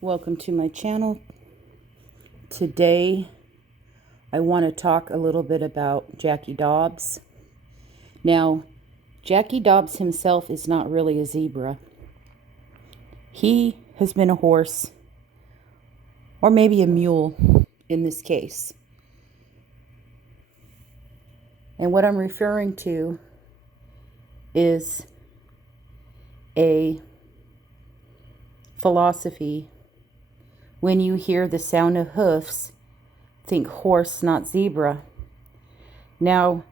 Welcome to my channel. Today I want to talk a little bit about Jackie Dobbs. Now, Jackie Dobbs himself is not really a zebra. He has been a horse, or maybe a mule in this case. And what I'm referring to is a philosophy. When you hear the sound of hoofs, think horse, not zebra. Now,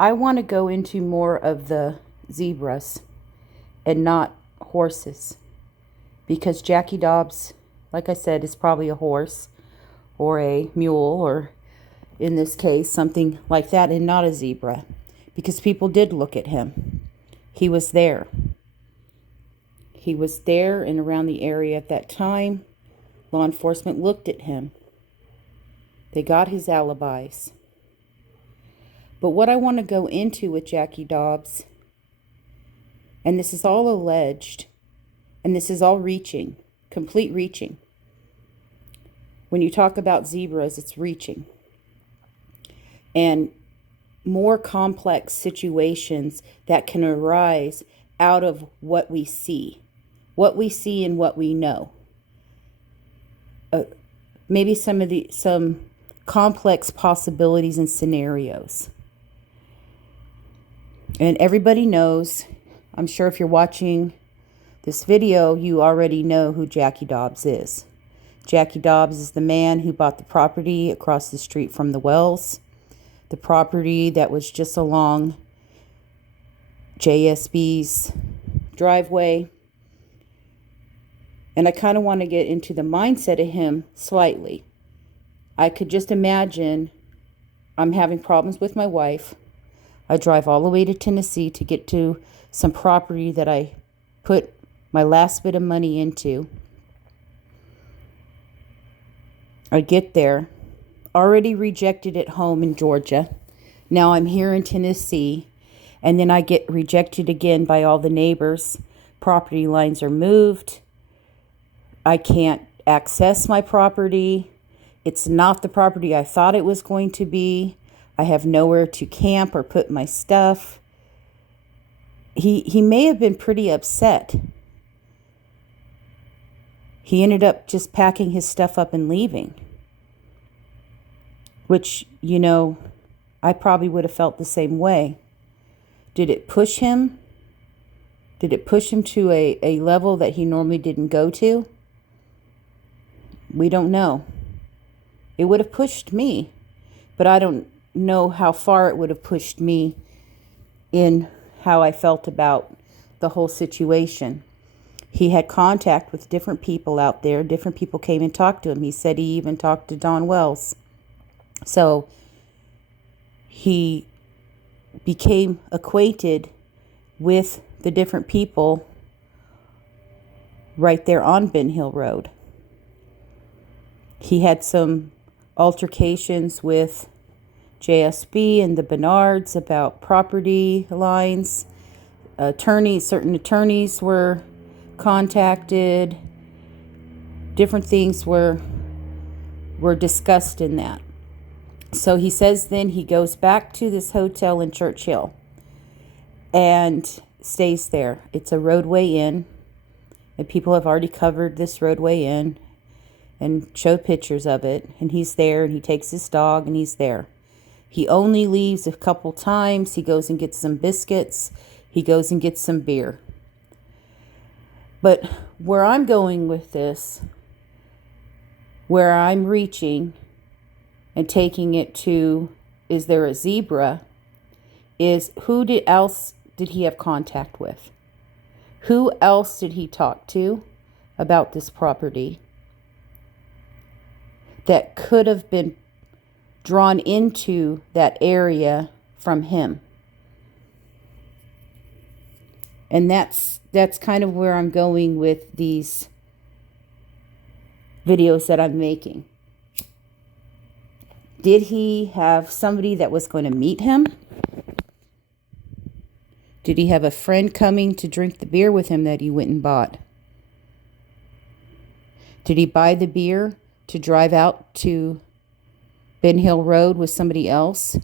I want to go into more of the zebras and not horses, because Jackie Dobbs, like I said, is probably a horse or a mule, or in this case, something like that, and not a zebra, because people did look at him. He was there. He was there and around the area at that time. Law enforcement looked at him. They got his alibis. But what I want to go into with Jackie Dobbs, and this is all alleged, and this is all reaching, complete reaching. When you talk about zebras, it's reaching. And more complex situations that can arise out of what we see and what we know. Maybe some complex possibilities and scenarios. And everybody knows, I'm sure if you're watching this video, you already know who Jackie Dobbs is. Jackie Dobbs is the man who bought the property across the street from the wells, the property that was just along JSB's driveway. And I kind of want to get into the mindset of him slightly. I could just imagine I'm having problems with my wife. I drive all the way to Tennessee to get to some property that I put my last bit of money into. I get there, already rejected at home in Georgia. Now I'm here in Tennessee, and then I get rejected again by all the neighbors. Property lines are moved. I can't access my property. It's not the property I thought it was going to be. I have nowhere to camp or put my stuff. He may have been pretty upset. He ended up just packing his stuff up and leaving. Which, I probably would have felt the same way. Did it push him? Did it push him to a level that he normally didn't go to? We don't know. It would have pushed me, but I don't know how far it would have pushed me in how I felt about the whole situation. He had contact with different people out there. Different people came and talked to him. He said he even talked to Don Wells. So he became acquainted with the different people right there on Ben Hill Road. He had some altercations with JSB and the Bernards about property lines. Certain attorneys were contacted. Different things were discussed in that. So he says then he goes back to this hotel in Churchill and stays there. It's a roadway inn, and people have already covered this roadway inn and showed pictures of it. And he's there, and he takes his dog, and he's there. He only leaves a couple times. He goes and gets some biscuits. He goes and gets some beer. But where I'm going with this, where I'm reaching and taking it to, is there a zebra, is who else did he have contact with? Who else did he talk to about this property that could have been drawn into that area from him? And that's kind of where I'm going with these videos that I'm making. Did he have somebody that was going to meet him? Did he have a friend coming to drink the beer with him that he went and bought? Did he buy the beer to drive out to Ben Hill Road with somebody else?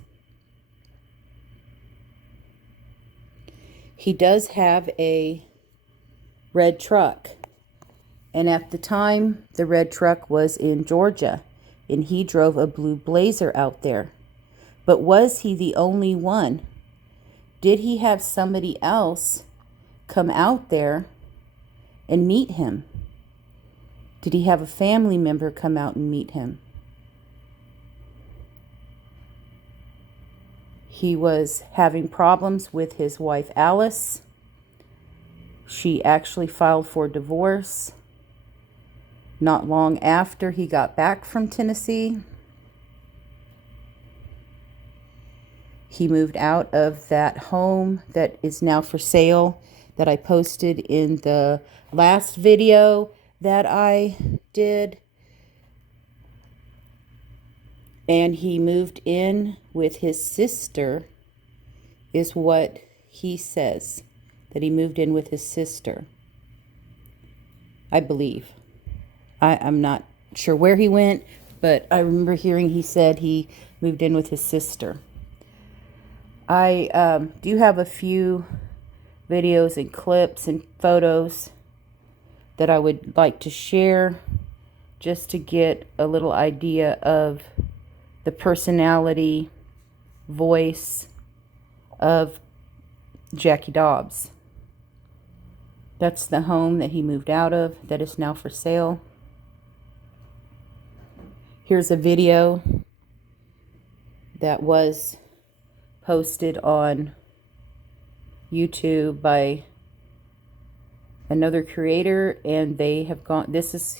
He does have a red truck. And at the time, the red truck was in Georgia. And he drove a blue Blazer out there. But was he the only one? Did he have somebody else come out there and meet him? Did he have a family member come out and meet him? He was having problems with his wife, Alice. She actually filed for divorce not long after he got back from Tennessee. He moved out of that home that is now for sale that I posted in the last video that I did. And he moved in with his sister, is what he says. That he moved in with his sister. I believe. I'm not sure where he went, but I remember hearing he said he moved in with his sister. I do have a few videos and clips and photos that I would like to share just to get a little idea of the personality, voice of Jackie Dobbs. That's the home that he moved out of that is now for sale. Here's a video that was posted on YouTube by another creator, and they have gone,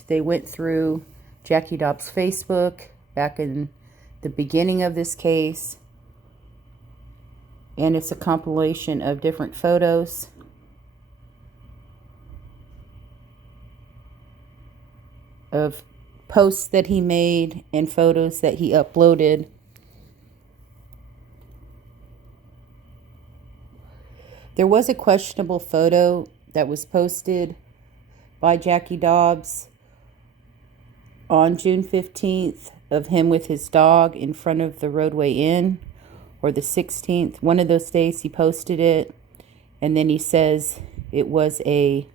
they went through Jackie Dobbs' Facebook back in the beginning of this case, and it's a compilation of different photos of posts that he made and photos that he uploaded. There was a questionable photo that was posted by Jackie Dobbs on June 15th of him with his dog in front of the Roadway Inn, or the 16th. One of those days he posted it, and then he says it was a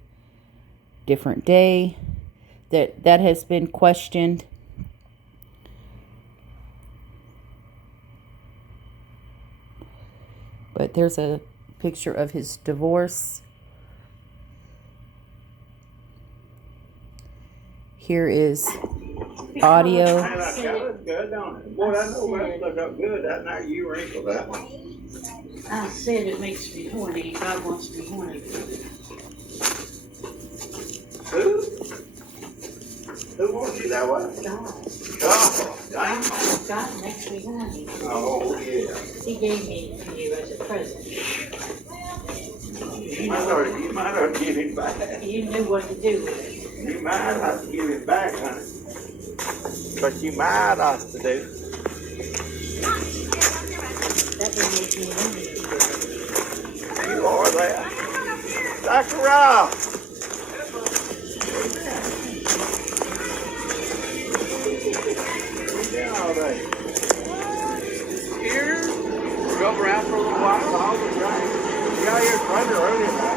different day. That has been questioned. But there's a picture of his divorce. Here is audio. Man, I got it good, don't it? Boy, I know that look up good. That night you wrinkled that one. I said it makes me horny. God wants me horny. Who? Who wants you that way? God. Oh, dang. God makes me horny. Oh, yeah. He gave me it to you as a present. You might have to give it back. You knew what to do with it. You might have to give it back, honey. But you might have to do. That would make me horny. You are that. Dr. Ross. All day. Here, drove around for a little while. All was right. You got here thunder early, man.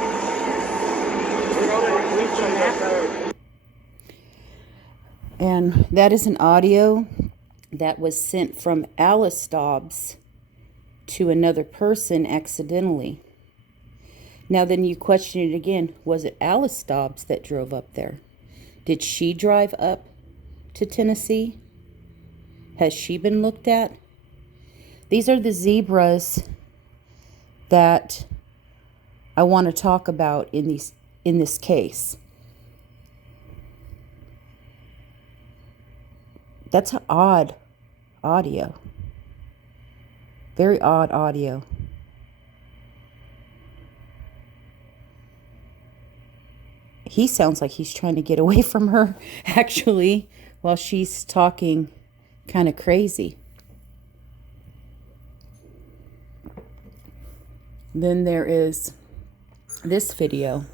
We're over there. And that is an audio that was sent from Alice Dobbs to another person accidentally. Now then you question it again. Was it Alice Dobbs that drove up there? Did she drive up to Tennessee? Has she been looked at? These are the zebras that I want to talk about in this case. That's an odd audio. Very odd audio. He sounds like he's trying to get away from her, actually, while she's talking kind of crazy. Then there is this video.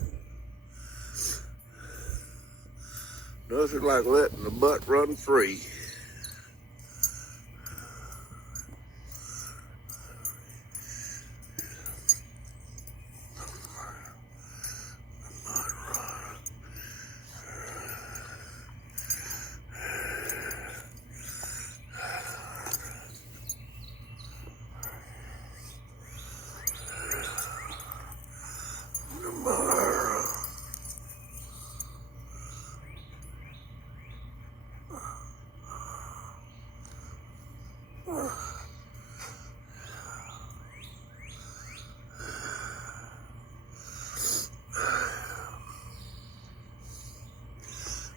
Nothing like letting the butt run free.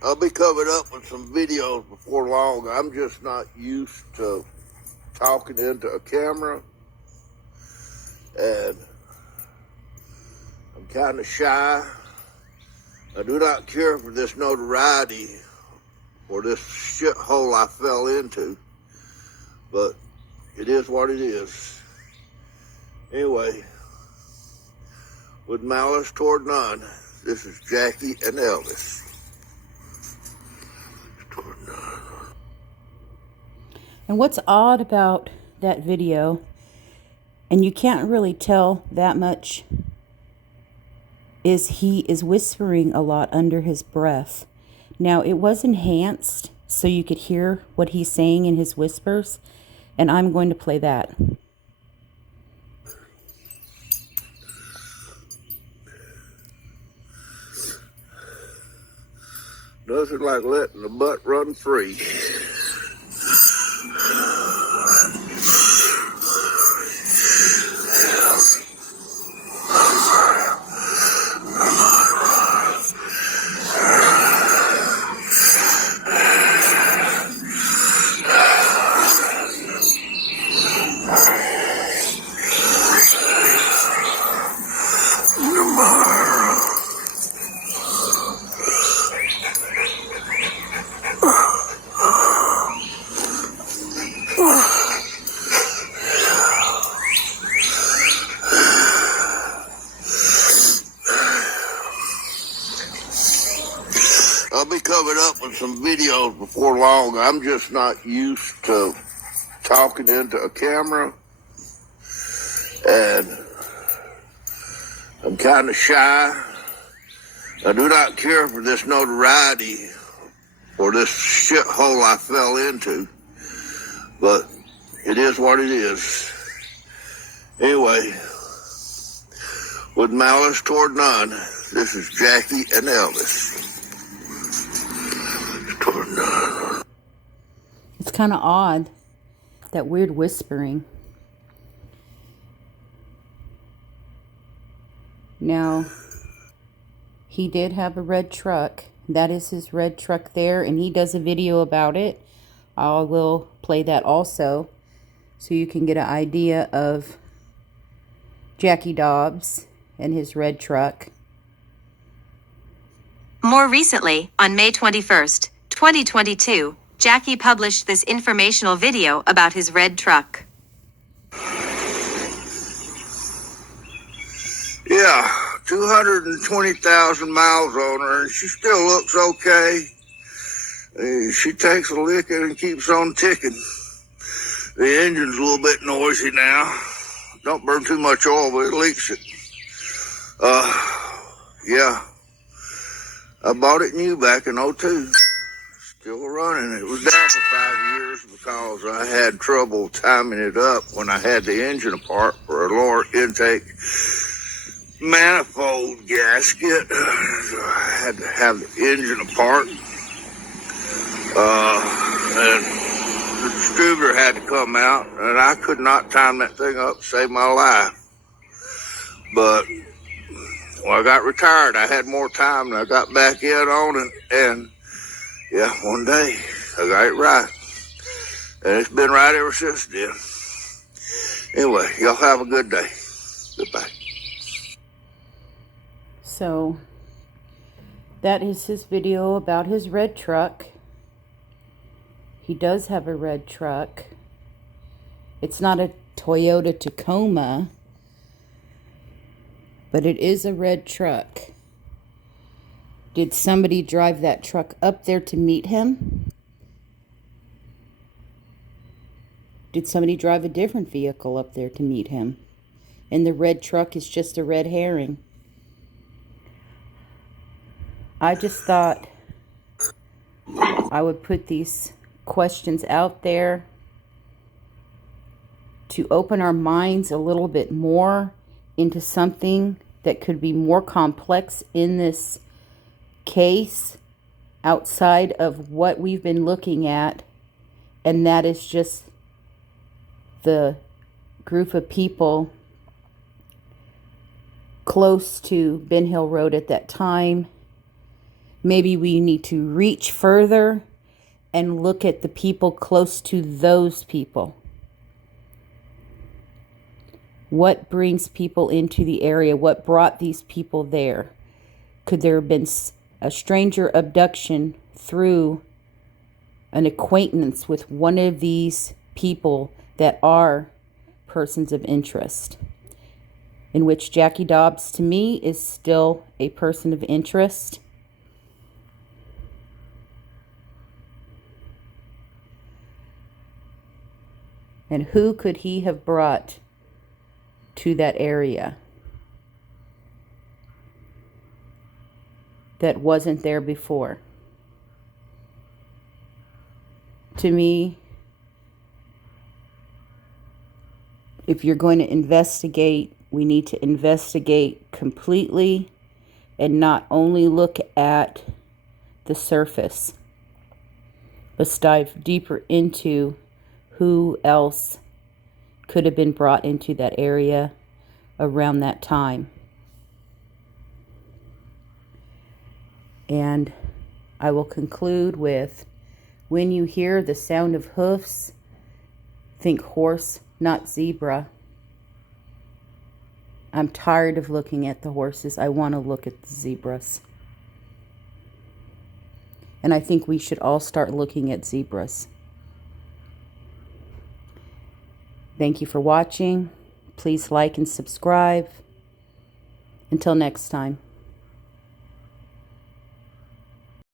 I'll be coming up with some videos before long. I'm just not used to talking into a camera, and I'm kind of shy. I do not care for this notoriety or this shithole I fell into, but it is what it is. Anyway, with malice toward none, this is Jackie and Elvis. And what's odd about that video, and you can't really tell that much, is he is whispering a lot under his breath. Now, it was enhanced so you could hear what he's saying in his whispers, and I'm going to play that. Nothing like letting the butt run free. I'll be coming up with some videos before long. I'm just not used to talking into a camera, and I'm kind of shy. I do not care for this notoriety or this shithole I fell into, but it is what it is. Anyway, with malice toward none, this is Jackie and Elvis. It's kind of odd, that weird whispering. Now, he did have a red truck. That is his red truck there, and he does a video about it. I will play that also, so you can get an idea of Jackie Dobbs and his red truck. More recently, on May 21st, 2022, Jackie published this informational video about his red truck. Yeah, 220,000 miles on her, and she still looks okay. She takes a licking and keeps on ticking. The engine's a little bit noisy now. Don't burn too much oil, but it leaks it. Yeah. I bought it new back in '02. Still running. It was down for 5 years because I had trouble timing it up when I had the engine apart for a lower intake manifold gasket. So I had to have the engine apart. And the distributor had to come out, and I could not time that thing up to save my life. But when I got retired, I had more time, and I got back in on it, and yeah, one day I got it right. And it's been right ever since then. Anyway, y'all have a good day. Goodbye. So, that is his video about his red truck. He does have a red truck. It's not a Toyota Tacoma, but it is a red truck. Did somebody drive that truck up there to meet him? Did somebody drive a different vehicle up there to meet him? And the red truck is just a red herring. I just thought I would put these questions out there to open our minds a little bit more into something that could be more complex in this case outside of what we've been looking at, and that is just the group of people close to Ben Hill Road at that time. Maybe we need to reach further and look at the people close to those people. What brings people into the area? What brought these people there? Could there have been a stranger abduction through an acquaintance with one of these people that are persons of interest? In which Jackie Dobbs, to me, is still a person of interest. And who could he have brought to that area that wasn't there before? To me, if you're going to investigate, we need to investigate completely and not only look at the surface. Let's dive deeper into who else could have been brought into that area around that time. And I will conclude with, when you hear the sound of hoofs, think horse, not zebra. I'm tired of looking at the horses. I want to look at the zebras. And I think we should all start looking at zebras. Thank you for watching. Please like and subscribe. Until next time.